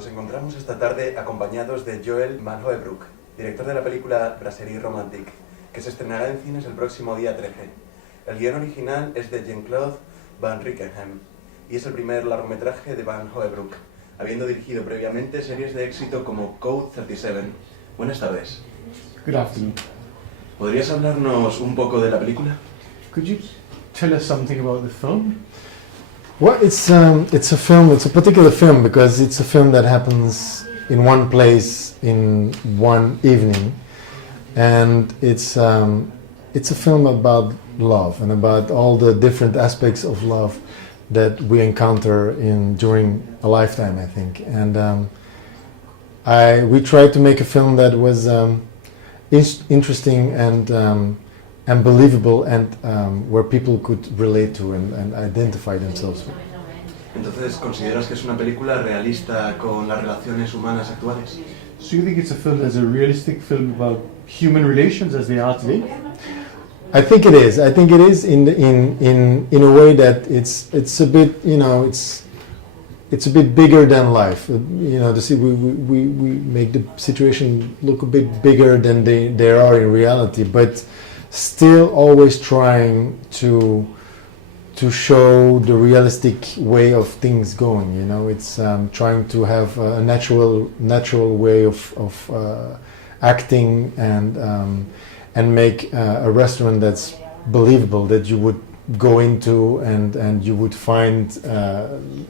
Nos encontramos esta tarde acompañados de Joël Vanhoebrouck, director de la película Brasserie Romantic, que se estrenará en cines el próximo día 13. El guión original es de Jean-Claude Van Rickenham y es el primer largometraje de Vanhoebrouck, habiendo dirigido previamente series de éxito como Code 37. Buenas tardes. Good afternoon. ¿Podrías hablarnos un poco de la película? Could you tell us something about the film? Well, it's a film. It's a particular film because it's a film that happens in one place in one evening, and it's a film about love and about all the different aspects of love that we encounter during a lifetime, I think. And we tried to make a film that was interesting and believable, and where people could relate to and identify themselves with. Entonces, ¿consideras que es una película realista con las relaciones humanas actuales? So you think it's a film that's a realistic film about human relations as they are today? I think it is. I think it is in a way that it's a bit, it's a bit bigger than life. We make the situation look a bit bigger than they are in reality, but still always trying to show the realistic way of things going. It's trying to have a natural way of acting and make a restaurant that's believable, that you would go into and you would find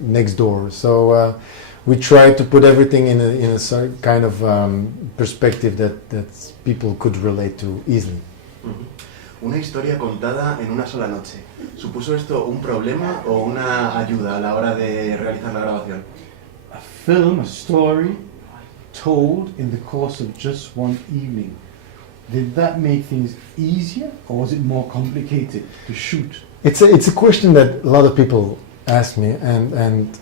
next door. So we try to put everything in a kind of perspective that people could relate to easily. Una historia contada en una sola noche. ¿Supuso esto un problema o una ayuda a la hora de realizar la grabación? A story told in the course of just one evening. Did that make things easier, or was it more complicated to shoot? It's a question that a lot of people ask me, and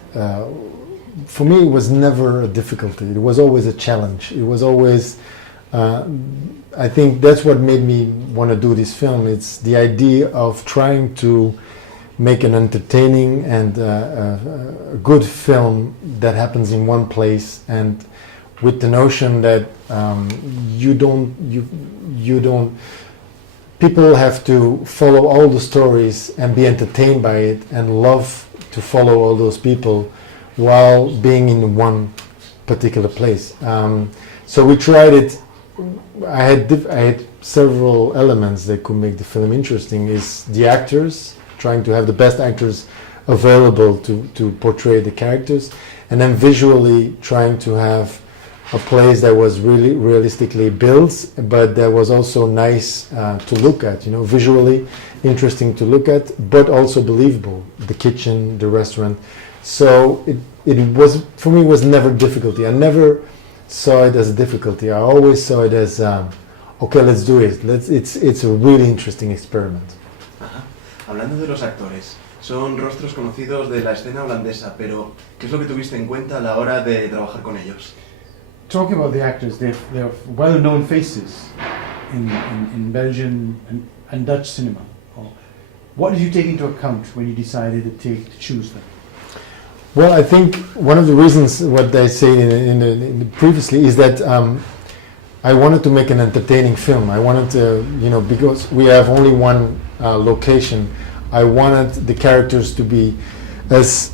for me it was never a difficulty. It was always a challenge. It was always, I think that's what made me want to do this film. It's the idea of trying to make an entertaining and a good film that happens in one place, and with the notion that people have to follow all the stories and be entertained by it and love to follow all those people while being in one particular place. So we tried it. I had several elements that could make the film interesting. Is the actors, trying to have the best actors available to portray the characters, and then visually trying to have a place that was really realistically built, but that was also nice to look at, visually interesting to look at, but also believable. The kitchen, the restaurant. So it was, for me, was never difficulty. I never saw it as a difficulty. I always saw it as, okay, let's do it. It's a really interesting experiment. Ajá. Hablando de los actores, son rostros conocidos de la escena holandesa, pero ¿qué es lo que tuviste en cuenta a la hora de trabajar con ellos? Talking about the actors, they're well-known faces in Belgian and Dutch cinema. What did you take into account when you decided to choose them? Well, I think one of the reasons, what I said in the previously, is that I wanted to make an entertaining film. I wanted to, because we have only one location, I wanted the characters to be as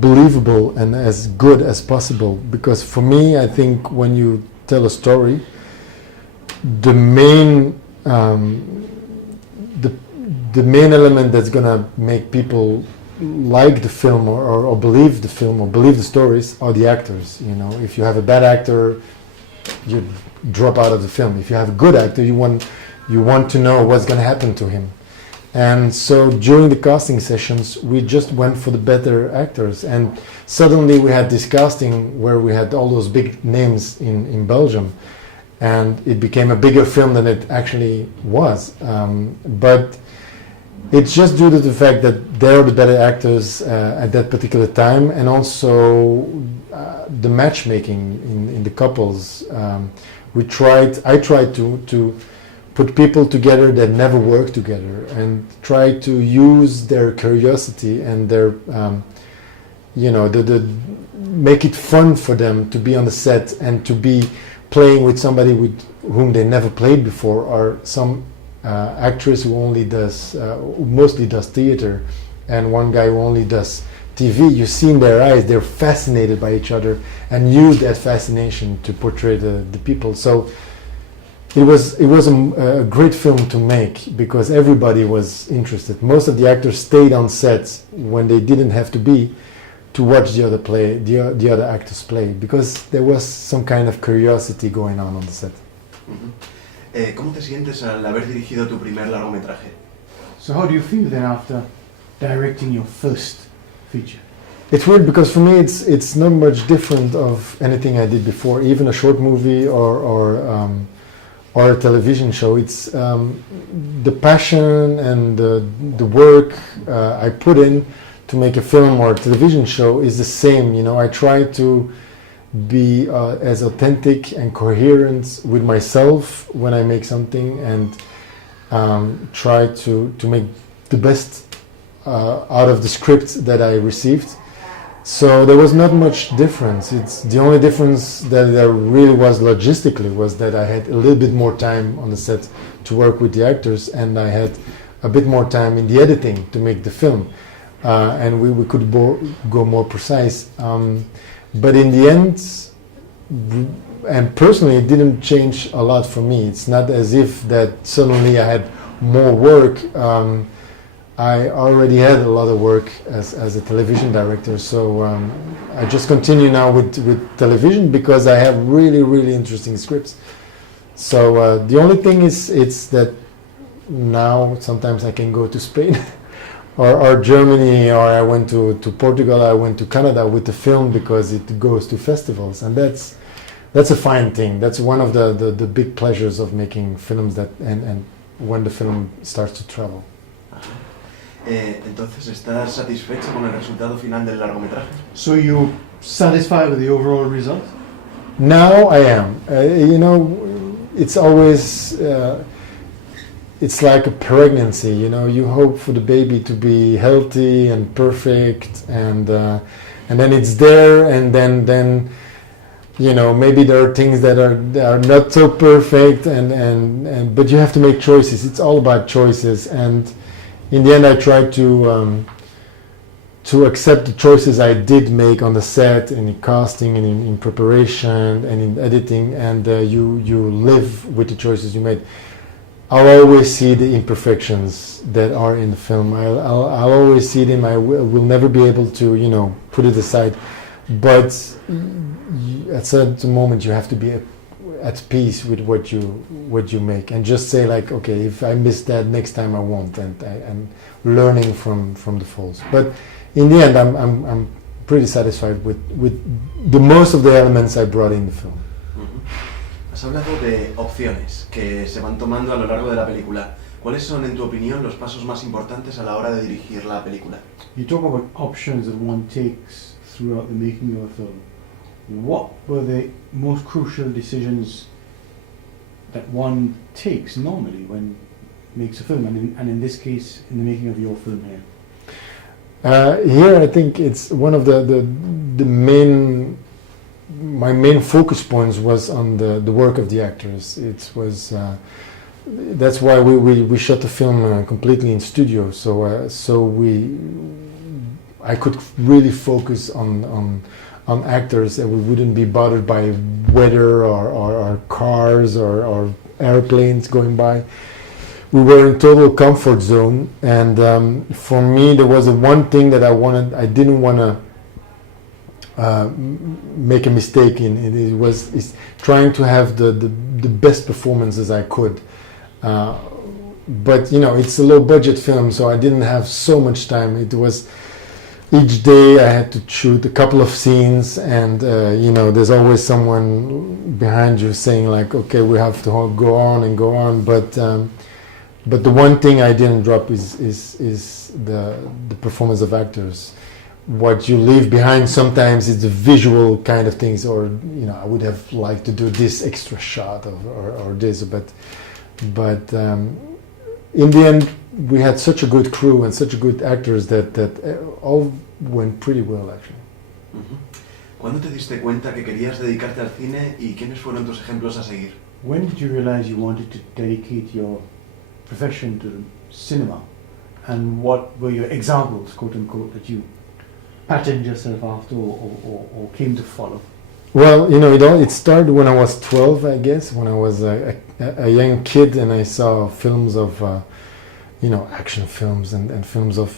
believable and as good as possible. Because for me, I think when you tell a story, the main element that's gonna make people like the film or believe the film or believe the stories are the actors. If you have a bad actor, you drop out of the film. If you have a good actor, you want to know what's going to happen to him. And so during the casting sessions, we just went for the better actors, and suddenly we had this casting where we had all those big names in Belgium, and it became a bigger film than it actually was. But it's just due to the fact that they're the better actors at that particular time, and also the matchmaking in the couples. I tried to put people together that never work together, and try to use their curiosity and their, make it fun for them to be on the set and to be playing with somebody with whom they never played before, or some actress who only does, who mostly does theater, and one guy who only does TV. You see in their eyes, they're fascinated by each other and use that fascination to portray the people. So it was a great film to make because everybody was interested. Most of the actors stayed on set when they didn't have to be, to watch the other actors play, because there was some kind of curiosity going on the set. ¿Cómo te sientes al haber dirigido tu primer largometraje? So how do you feel then after directing your first feature? It's weird because for me it's not much different of anything I did before, even a short movie or a television show. It's the passion and the work I put in to make a film or a television show is the same. You know, I try to be as authentic and coherent with myself when I make something, and try to make the best out of the script that I received. So there was not much difference. It's the only difference that there really was logistically was that I had a little bit more time on the set to work with the actors, and I had a bit more time in the editing to make the film. And we could go more precise. But in the end, and personally, it didn't change a lot for me. It's not as if that suddenly I had more work. I already had a lot of work as a television director, so I just continue now with television because I have really, really interesting scripts. So the only thing is it's that now sometimes I can go to Spain or Germany, or I went to Portugal, I went to Canada with the film because it goes to festivals, and that's a fine thing. That's one of the big pleasures of making films, that and when the film starts to travel. Entonces, ¿estás satisfecho con el resultado final del largometraje? So you satisfied with the overall result? Now I am. You know, it's always it's like a pregnancy. You know, you hope for the baby to be healthy and perfect, and then it's there, and then you know, maybe there are things that are not so perfect, and but you have to make choices. It's all about choices, and in the end, I tried to accept the choices I did make on the set, and in casting, and in preparation, and in editing, and you live with the choices you made. I'll always see the imperfections that are in the film. I'll always see them. I will never be able to, you know, put it aside. But at a certain moment, you have to be at peace with what you make, and just say like, okay, if I miss that, next time I won't, and learning from the faults. But in the end, I'm pretty satisfied with the most of the elements I brought in the film. Has hablado de opciones que se van tomando a lo largo de la película. ¿Cuáles son, en tu opinión, los pasos más importantes a la hora de dirigir la película? You talk about options that one takes throughout the making of a film. What were the most crucial decisions that one takes normally when makes a film, and in this case, in the making of your film here? Here, I think it's one of my main focus points was on the work of the actors. It was that's why we shot the film completely in studio. So I could really focus on actors, and we wouldn't be bothered by weather or cars or airplanes going by. We were in total comfort zone, and for me there was one thing that I didn't want to make a mistake in. It's trying to have the best performances I could. But you know, it's a low budget film, so I didn't have so much time. It was each day I had to shoot a couple of scenes, and you know, there's always someone behind you saying like, okay, we have to go on and go on. But the one thing I didn't drop is the performance of actors. What you leave behind sometimes is the visual kind of things, or you know, I would have liked to do this extra shot or this, but in the end we had such a good crew and such good actors that all went pretty well, actually. ¿Cuándo te diste cuenta que querías dedicarte al cine y quiénes fueron tus ejemplos a seguir? When did you realize you wanted to dedicate your profession to cinema? And what were your examples, quote unquote, that you patterned yourself after or came to follow? Well, it started when I was 12, I guess, when I was a young kid and I saw films of, action films and films of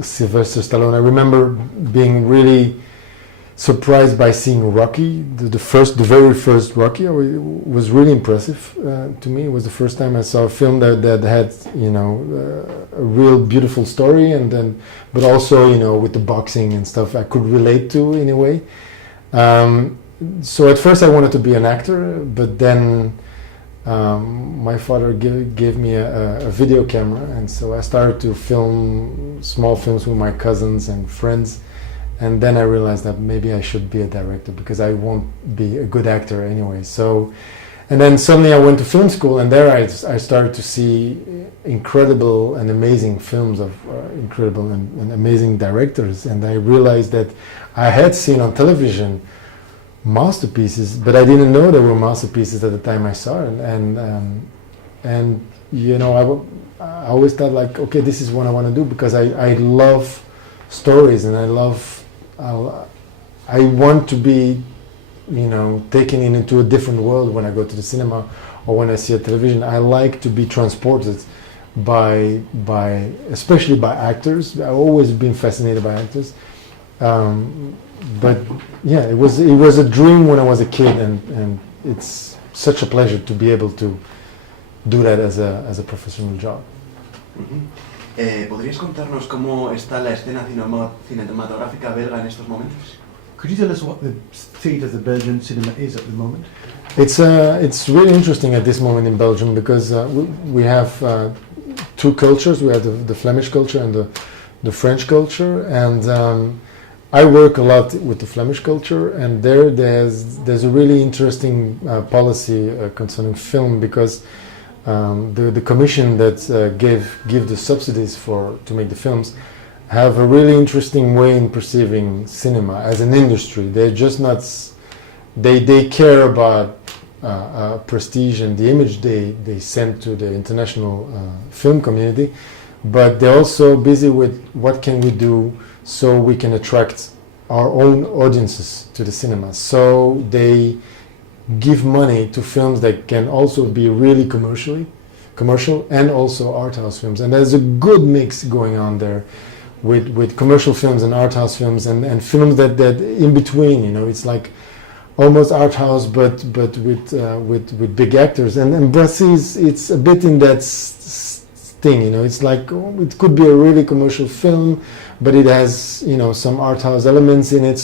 Sylvester Stallone. I remember being really surprised by seeing Rocky, the very first Rocky. It was really impressive to me. It was the first time I saw a film that had, a real beautiful story, but also, with the boxing and stuff, I could relate to in a way. So at first I wanted to be an actor, but then my father gave me a video camera, and so I started to film small films with my cousins and friends, and then I realized that maybe I should be a director because I won't be a good actor anyway. So, and then suddenly I went to film school, and there I started to see incredible and amazing films of incredible and amazing directors, and I realized that I had seen on television masterpieces, but I didn't know they were masterpieces at the time I saw it, and I always thought like, okay, this is what I want to do because I love stories and I want to be, taken into a different world when I go to the cinema or when I see a television. I like to be transported by especially by actors. I've always been fascinated by actors. But yeah, it was a dream when I was a kid, and it's such a pleasure to be able to do that as a professional job. ¿Podrías contarnos cómo está la escena cinematográfica belga en estos momentos? Could you tell us what the state of the Belgian cinema is at the moment? It's really interesting at this moment in Belgium because we have two cultures. We have the Flemish culture and the French culture, and I work a lot with the Flemish culture, and there's a really interesting policy concerning film because the commission that give the subsidies to make the films have a really interesting way in perceiving cinema as an industry. They're just not. They care about prestige and the image they send to the international film community, but they're also busy with what can we do so we can attract our own audiences to the cinema. So they give money to films that can also be really commercial and also art house films. And there's a good mix going on there with commercial films and art house films and films that in between, it's like almost art house but with big actors. And Brasserie, it's a bit in that thing, it's like it could be a really commercial film, but it has some art house elements in it.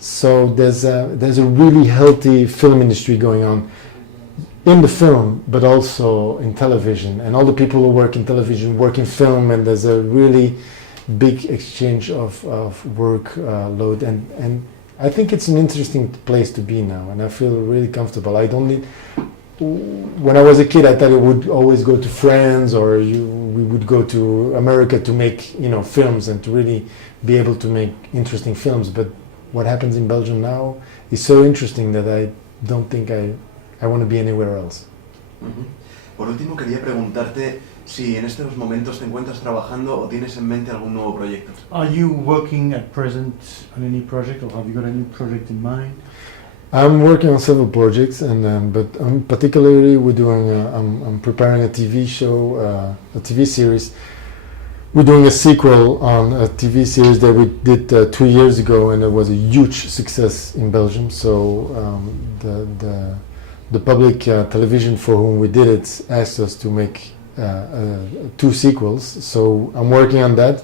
So there's a really healthy film industry going on in the film, but also in television, and all the people who work in television work in film, and there's a really big exchange of work load, and I think it's an interesting place to be now, and I feel really comfortable. I don't need. When I was a kid, I thought I would always go to France or we would go to America to make films and to really be able to make interesting films. But what happens in Belgium now is so interesting that I don't think I want to be anywhere else. Por último, quería preguntarte si en estos momentos te encuentras trabajando o tienes en mente algún nuevo proyecto. Are you working at present on any project, or have you got a new project in mind? I'm working on several projects, but particularly I'm preparing a TV show, a TV series. We're doing a sequel on a TV series that we did 2 years ago, and it was a huge success in Belgium. So the public television for whom we did it asked us to make 2 sequels. So I'm working on that.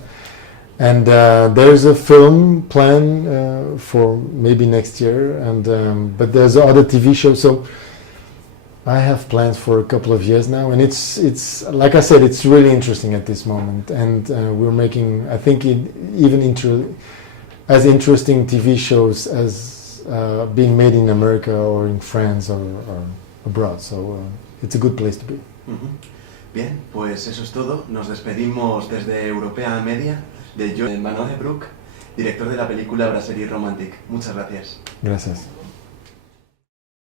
And there's a film plan for maybe next year, but there's other TV shows. So I have plans for a couple of years now, and it's like I said, it's really interesting at this moment. And we're making, I think, as interesting TV shows as being made in America or in France or abroad. So it's a good place to be. Bien, pues eso es todo. Nos despedimos desde Europea Media de Joël Vanhoebrouck director de la película Brasserie Romantic. Muchas gracias. Gracias.